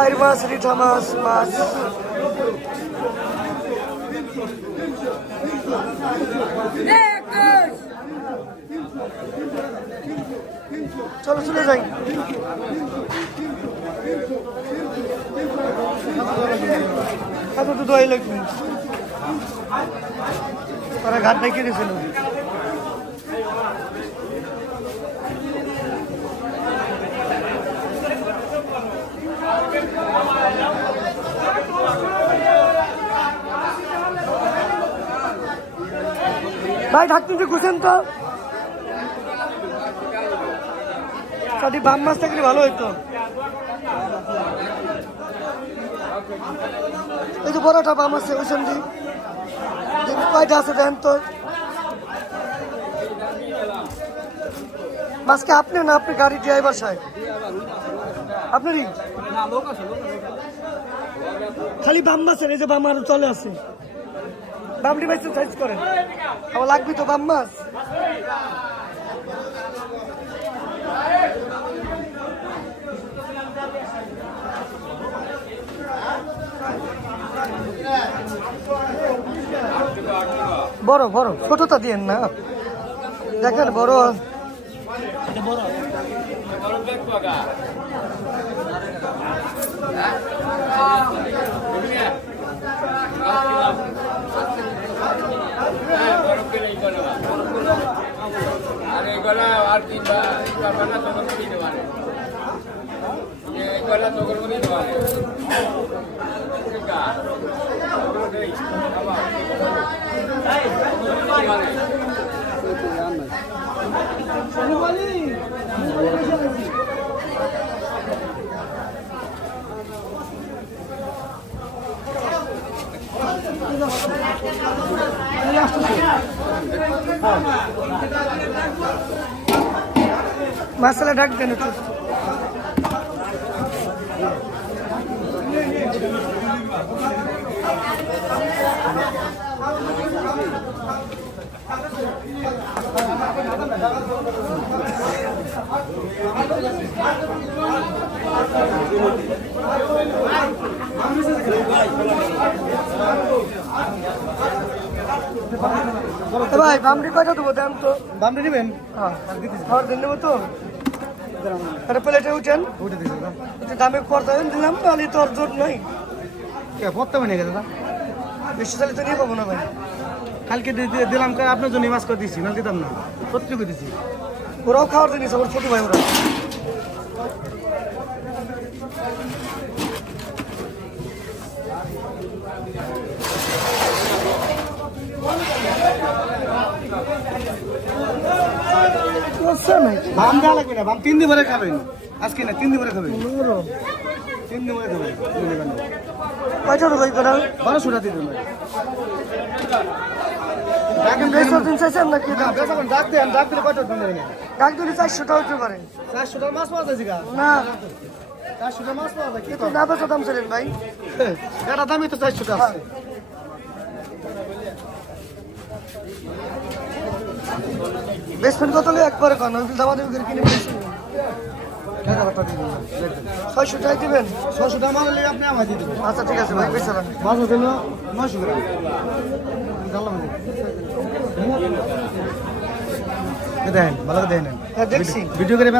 আর মাছ, রিঠা মাছ, মাছ চলো চলে যাই। এত তো দোয়াই লাগবে, তারা ঘাট নাই কিনেছিল। ভাই ঢাকতে খুঁজেন তো, যদি বাম মাছ থাকলে ভালো হইতো। এই যে বড়টা বাম আছে ওই সন্ধি কয়টা আছে দেন তো। মাছকে আপনি না আপনি গাড়ি ড্রাইভার সাহেব আপনারই খালি বাম মাছের, এই যে বাম আরো চলে আসে বামটি মাছ সাইজ করেন, আমার লাগবে তো বাম মাছ। বড় বড় ছোটটা দিয়েন না, দেখেন বড় মশলা ঢাক দেন একটু। ভাই বামড়ি কয়টা দেবো দেন তো? বামড়ি নেবেন? হ্যাঁ খাবার দিন নেবো তো। প্লেটে উঠেন, দামে পড়তে দিলাম তাহলে তোর জোর নয় পড়তে মানে গেছে বেশি চালে তো নিয়ে পাবো না ভাই। কালকে দিলাম আপনার জন্য মাছ করে দিচ্ছি, না দিতাম না, সত্যি করে দিচ্ছি। ওরাও খাওয়ার জিনিস আমার ছোট ভাই ওরা। বাম দেওয়া লাগবে না, বাম 3 দিন ভরে খাবেন আজকে না, 3 দিন ভরে খাবেন, 3 দিন ভরে খাবেন। কয়টা ভাই করা 1200 দিয়ে দেবেন। ডাক দিলে 400 টাকা হতে পারে। 400 টাকা মাছ পাওয়া যায় না, 400 টাকা মাছ পাওয়া যায় কি না বেচা দাম ছিলেন ভাই, এটা দামই তো 400 টাকা। বেসমেন্ট কত একবারে কন দামা দামি করে কিনে বেশি 600 টাকা দিবেন। 600 টাকা মাল নিলে আপনি আমায় দিয়ে দেবেন। আচ্ছা ঠিক আছে ভাই, বেশি না মাছ হলো 900 গ্রাম দেন, ভালো দেন, দেখছি ভিডিও করে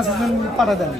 পাঠা দেন।